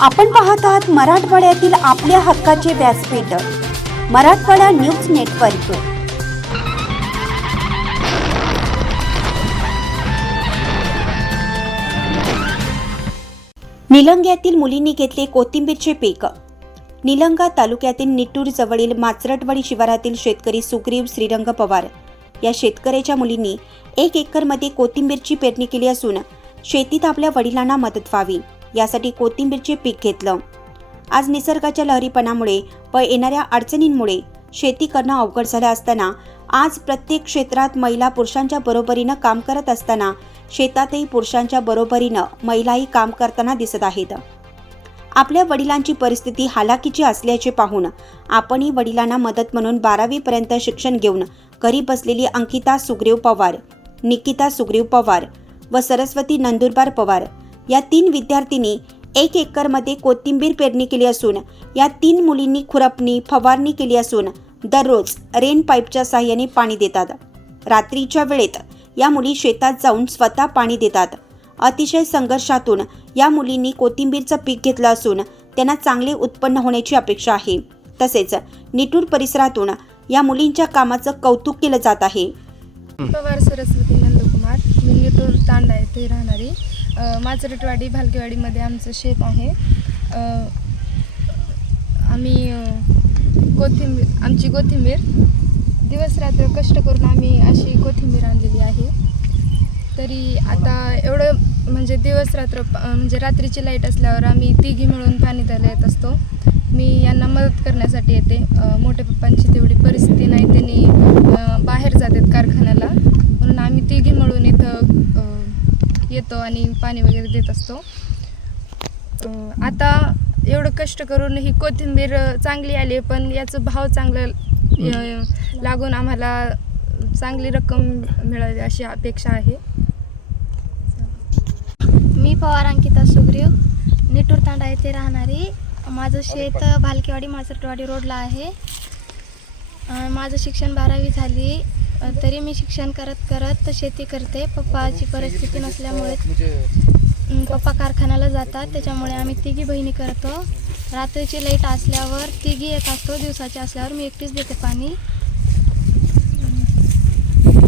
आपण पाहत आहात मराठवाड्यातील आपल्या हक्काचे व्यासपीठ मराठवाडा न्यूज नेटवर्क. निलंग्यातील मुलींनी घेतले कोथिंबीरचे पीक. निलंगा तालुक्यातील निट्टूर जवळील माचरटवाडी शिवारातील शेतकरी सुग्रीव श्रीरंग पवार या शेतकऱ्याच्या मुलींनी एक एकरमध्ये कोथिंबीरची पेरणी केली असून शेतीत आपल्या वडिलांना मदत व्हावी. यासाठी कोथिंबीरचे पीक घेतलं. आज निसर्गाच्या लहरीपणामुळे व येणाऱ्या अडचणींमुळे शेती करणं अवघड झालं असताना आज प्रत्येक क्षेत्रात महिला पुरुषांच्या बरोबरीनं काम करत असताना शेतातही पुरुषांच्या बरोबरीनं महिलाही काम करताना दिसत आहेत. आपल्या वडिलांची परिस्थिती हालाकीची असल्याचे पाहून आपणही वडिलांना मदत म्हणून बारावीपर्यंत शिक्षण घेऊन घरी बसलेली अंकिता सुग्रीव पवार निकिता सुग्रीव पवार व सरस्वती नंदुरबार पवार या तीन विद्यार्थिनी एक एकरमध्ये कोथिंबीर पेरणी केली असून या तीन मुलींनी खुरपणी फवारणी केली असून दररोज रेन पाईपच्या साह्याने पाणी देतात. रात्रीच्या वेळेत या मुली शेतात जाऊन स्वतः पाणी देतात. अतिशय संघर्षातून या मुलींनी कोथिंबीरचं पीक घेतलं असून त्यांना चांगले उत्पन्न होण्याची अपेक्षा आहे. तसेच निटूर परिसरातून या मुलींच्या कामाचं कौतुक केलं जात आहे. पवार सरस्वती नंदकुमार मी निटूर तांडा येथे राहणारी माचरटवाडी भालकेवाडीमध्ये आमचं शेत आहे. आम्ही कोथिंबीर आमची कोथिंबीर. दिवस रात्र कष्ट करून आम्ही अशी कोथिंबीर आणलेली आहे. तरी आता एवढं म्हणजे दिवस रात्र म्हणजे रात्रीची लाइट असल्यावर आम्ही तिघी मिळून पाणी द्यायला येत असतो. मी यांना मदत करण्यासाठी येते. मोठे पप्पांची तेवढी परिस्थिती नाही त्यांनी बाहेर जातात कारखान्याला. म्हणून आम्ही तिघी मिळून इथं येतो आणि पाणी वगैरे देत असतो. आता एवढं कष्ट करून ही कोथिंबीर चांगली आली पण याचं भाव चांगलं लागून आम्हाला चांगली रक्कम मिळावी अशी अपेक्षा आहे. मी पवार अंकिता सुग्रीव निटूर तांडा येथे राहणारी माझं शेत भालकेवाडी मासरटवाडी रोडला आहे. माझं शिक्षण बारावी झाली. तरी मी शिक्षण करत करत शेती करते. पप्पाची परिस्थिती नसल्यामुळे अं, पप्पा कारखान्याला जातात. त्याच्यामुळे आम्ही तिघी बहिणी करतो. रात्रीची लाइट असल्यावर तिघी येत असतो. दिवसाची असल्यावर मी एकटीच देते पाणी.